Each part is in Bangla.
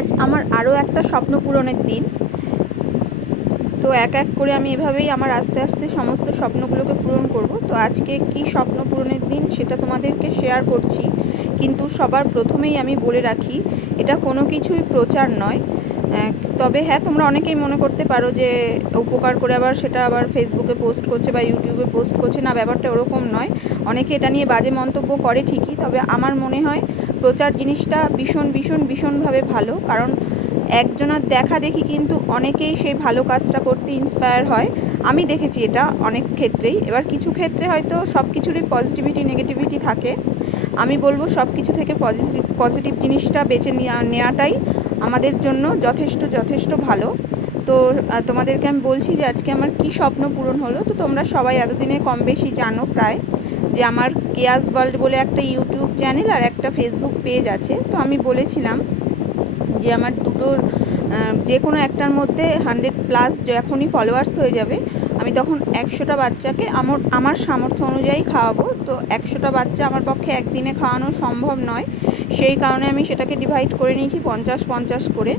আজ আমার আরও একটা স্বপ্ন পূরণের দিন। তো এক এক করে আমি এভাবেই আমার আস্তে আস্তে সমস্ত স্বপ্নগুলোকে পূরণ করব। তো আজকে কি স্বপ্ন পূরণের দিন সেটা তোমাদেরকে শেয়ার করছি, কিন্তু সবার প্রথমেই আমি বলে রাখি এটা কোনো কিছুই প্রচার নয়। তবে হ্যাঁ, তোমরা অনেকেই মনে করতে পারো যে উপকার করে আবার সেটা আবার ফেসবুকে পোস্ট করছে বা ইউটিউবে পোস্ট করছে। না, ব্যাপারটা ওরকম নয়। অনেকে এটা নিয়ে বাজে মন্তব্য করে ঠিকই, তবে আমার মনে হয় প্রচার জিনিসটা ভীষণভাবে ভালো। কারণ একজনের দেখা দেখি কিন্তু অনেকেই সেই ভালো কাজটা করতে ইন্সপায়ার হয়। আমি দেখেছি এটা অনেক ক্ষেত্রেই। এবার কিছু ক্ষেত্রে হয়তো সব কিছুরই পজিটিভিটি নেগেটিভিটি থাকে। আমি বলবো সব কিছু থেকে পজিটিভ জিনিসটা বেছে নেওয়াটাই আমাদের জন্য যথেষ্ট ভালো। তো তোমাদেরকে আমি বলছি যে আজকে আমার কি স্বপ্ন পূরণ হলো। তো তোমরা সবাই এতদিনে কম বেশি জানো প্রায় যে আমার কেয়াস ওয়ার্ল্ড বলে একটা ইউটিউব চ্যানেল আর একটা ফেসবুক পেজ আছে। তো আমি বলেছিলাম যে আমার দুটো যে কোনো একটার মধ্যে 100+ যখনই ফলোয়ার্স হয়ে যাবে আমি তখন 100টা বাচ্চাকে আমার সামর্থ্য অনুযায়ী খাওয়াবো। তো 100টা বাচ্চা আমার পক্ষে একদিনে খাওয়ানো সম্ভব নয়, সেই কারণে আমি সেটাকে ডিভাইড করে নিয়েছি 50-50 করে।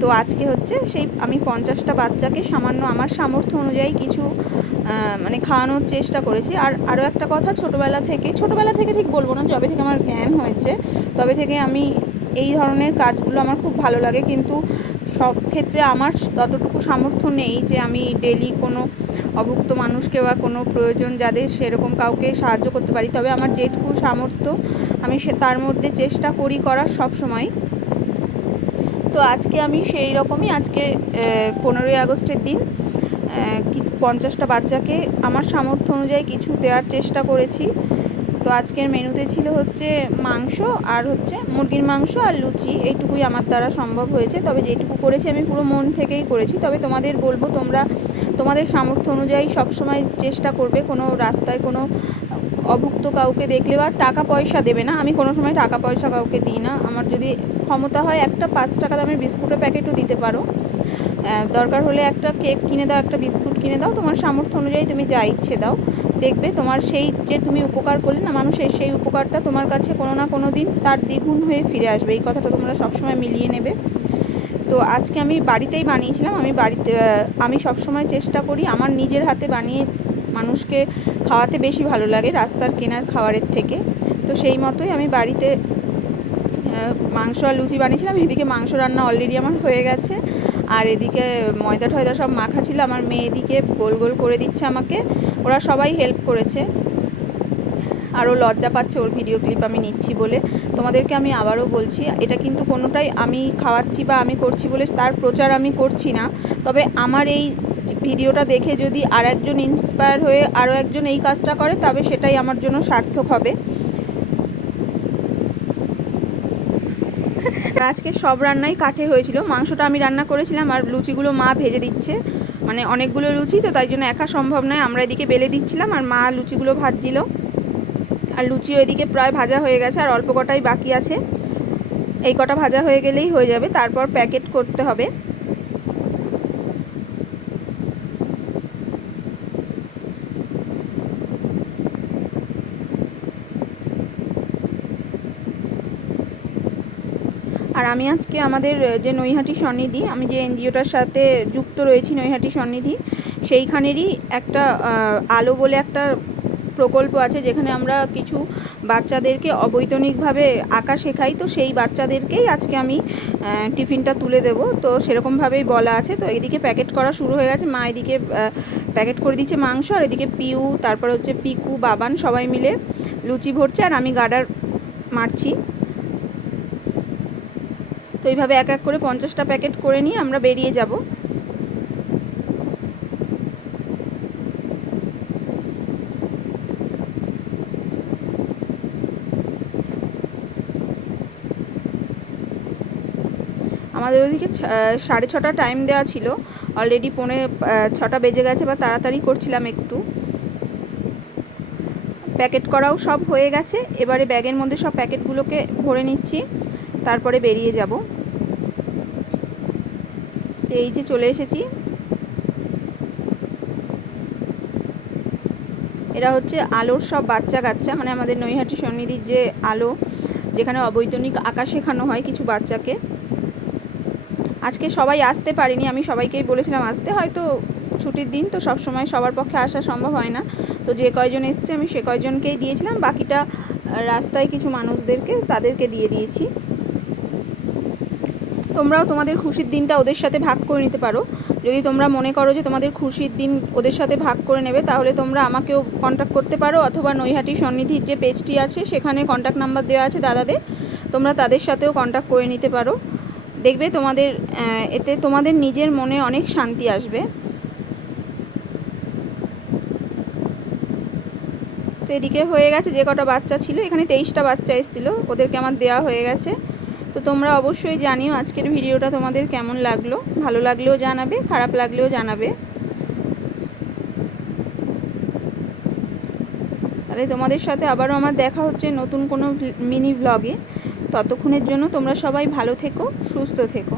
তো আজকে হচ্ছে সেই আমি 50টা বাচ্চাকে সামান্য আমার সামর্থ্য অনুযায়ী কিছু মানে খাওয়ানোর চেষ্টা করেছি। আর আরও একটা কথা, ছোটোবেলা থেকে ঠিক বলবো না, যবে থেকে আমার জ্ঞান হয়েছে তবে থেকে আমি এই ধরনের কাজগুলো আমার খুব ভালো লাগে। কিন্তু সব ক্ষেত্রে আমার ততটুকু সামর্থ্য নেই যে আমি ডেলি কোনো অভুক্ত মানুষকে বা কোনো প্রয়োজন যাদের সেরকম কাউকে সাহায্য করতে পারি। তবে আমার যেটুকু সামর্থ্য আমি তার মধ্যে চেষ্টা করি করার সব সময়। তো আজকে আমি সেই রকমই আজকে 15ই আগস্টের দিন 50টা বাচ্চাকে আমার সামর্থ্য অনুযায়ী কিছু দেওয়ার চেষ্টা করেছি। তো আজকের মেনুতে ছিল হচ্ছে মাংস আর হচ্ছে মুরগির মাংস আর লুচি, এইটুকুই আমার দ্বারা সম্ভব হয়েছে। তবে যেটুকু করেছি আমি পুরো মন থেকেই করেছি। তবে তোমাদের বলবো তোমরা তোমাদের সামর্থ্য অনুযায়ী সবসময় চেষ্টা করবে। কোনো রাস্তায় কোনো অভুক্ত কাউকে দেখলে বা টাকা পয়সা দেবে না, আমি কোনো সময় টাকা পয়সা কাউকে দিই না। আমার যদি ক্ষমতা হয় একটা 5 টাকা দামের বিস্কুটের প্যাকেটও দিতে পারো, দরকার হলে একটা কেক কিনে দাও, একটা বিস্কুট কিনে দাও, তোমার সামর্থ্য অনুযায়ী তুমি যা ইচ্ছে দাও। দেখবে তোমার সেই যে তুমি উপকার করলে না মানুষের, সেই উপকারটা তোমার কাছে কোনো না কোনো দিন তার দ্বিগুণ হয়ে ফিরে আসবে। এই কথাটা তোমরা সবসময় মিলিয়ে নেবে। তো আজকে আমি বাড়িতেই বানিয়েছিলাম। আমি সবসময় চেষ্টা করি আমার নিজের হাতে বানিয়ে মানুষকে খাওয়াতে বেশি ভালো লাগে রাস্তার কেনার খাবারের থেকে। তো সেই মতোই আমি বাড়িতে মাংস আর লুচি বানিয়েছিলাম। এদিকে মাংস রান্না অলরেডি আমার হয়ে গেছে, আর এদিকে ময়দা টয়দা সব মাখা ছিল। আমার মেয়ে এদিকে গোল গোল করে দিচ্ছে আমাকে। ওরা সবাই হেল্প করেছে, আর ও লজ্জা পাচ্ছে ওর ভিডিও ক্লিপ আমি নিচ্ছি বলে। তোমাদেরকে আমি আবারও বলছি, এটা কিন্তু কোনোটাই আমি খাওয়াচ্ছি বা আমি করছি বলে তার প্রচার আমি করছি না। তবে আমার এই ভিডিওটা দেখে যদি আর একজন ইন্সপায়ার হয়ে আরও একজন এই কাজটা করে তবে সেটাই আমার জন্য সার্থক হবে। আজকে সব রান্নাই কাঠে হয়েছিল। মাংসটা আমি রান্না করেছিলাম আর লুচিগুলো মা ভেজে দিচ্ছে। মানে অনেকগুলো লুচি তো, তাই জন্য একা সম্ভব নয়। আমরা এদিকে বেলে দিচ্ছিলাম আর মা লুচিগুলো ভাজছিল। আর লুচিও এদিকে প্রায় ভাজা হয়ে গেছে, আর অল্প কটাই বাকি আছে। এই কটা ভাজা হয়ে গেলেই হয়ে যাবে, তারপর প্যাকেট করতে হবে। আর আমি আজকে আমাদের যে নৈহাটি সন্নিধি, আমি যে এনজিওটার সাথে যুক্ত রয়েছি নৈহাটি সন্নিধি, সেইখানেরই একটা আলো বলে একটা প্রকল্প আছে, যেখানে আমরা কিছু বাচ্চাদেরকে অবৈতনিকভাবে আঁকা শেখাই। তো সেই বাচ্চাদেরকেই আজকে আমি টিফিনটা তুলে দেব। তো সেরকমভাবেই বলা আছে। তো এদিকে প্যাকেট করা শুরু হয়ে গেছে, মা এদিকে প্যাকেট করে দিচ্ছে মাংস, আর এদিকে পিউ, তারপর হচ্ছে পিকু, বাবান সবাই মিলে লুচি ভরছে আর আমি গার্ডার মারছি। তো এইভাবে এক এক করে 50টা প্যাকেট করে নিয়ে আমরা বেরিয়ে যাব। আমাদের ওদিকে 6:30 টাইম দেওয়া ছিল, অলরেডি 5:45 বেজে গেছে, বা তাড়াতাড়ি করছিলাম একটু। প্যাকেট করাও সব হয়ে গেছে, এবারে ব্যাগের মধ্যে সব প্যাকেটগুলোকে ভরে নিচ্ছি, তারপরে বেরিয়ে যাব। এই যে চলে এসেছি। এরা হচ্ছে আলোর সব বাচ্চা কাচ্চা, মানে আমাদের নৈহাটি সন্নিধির যে আলো, যেখানে অবৈতনিক আঁকা শেখানো হয় কিছু বাচ্চাকে। আজকে সবাই আসতে পারেনি, আমি সবাইকেই বলেছিলাম আসতে, হয়তো ছুটির দিন তো সব সময় সবার পক্ষে আসা সম্ভব হয় না। তো যে কয়জন এসছে আমি সে কয়জনকেই দিয়েছিলাম, বাকিটা রাস্তায় কিছু মানুষদেরকে তাদেরকে দিয়ে দিয়েছি। তোমরাও তোমাদের খুশির দিনটা ওদের সাথে ভাগ করে নিতে পারো। যদি তোমরা মনে করো যে তোমাদের খুশির দিন ওদের সাথে ভাগ করে নেবে, তাহলে তোমরা আমাকেও কন্ট্যাক্ট করতে পারো, অথবা নৈহাটি সন্নিধির যে পেজটি আছে সেখানে কন্ট্যাক্ট নাম্বার দেওয়া আছে দাদাদের, তোমরা তাদের সাথেও কন্ট্যাক্ট করে নিতে পারো। দেখবে তোমাদের এতে তোমাদের নিজের মনে অনেক শান্তি আসবে। তো এদিকে হয়ে গেছে, যে কটা বাচ্চা ছিল, এখানে 23টা বাচ্চা এসেছিলো, ওদেরকে আমার দেওয়া হয়ে গেছে। তো তোমরা অবশ্যই জানিও আজকের ভিডিওটা তোমাদের কেমন লাগলো, ভালো লাগলেও জানাবে, খারাপ লাগলেও জানাবে। তাহলে তোমাদের সাথে আবারও আমার দেখা হচ্ছে নতুন কোনো মিনি ব্লগে। ততক্ষণের জন্য তোমরা সবাই ভালো থেকো, সুস্থ থেকো।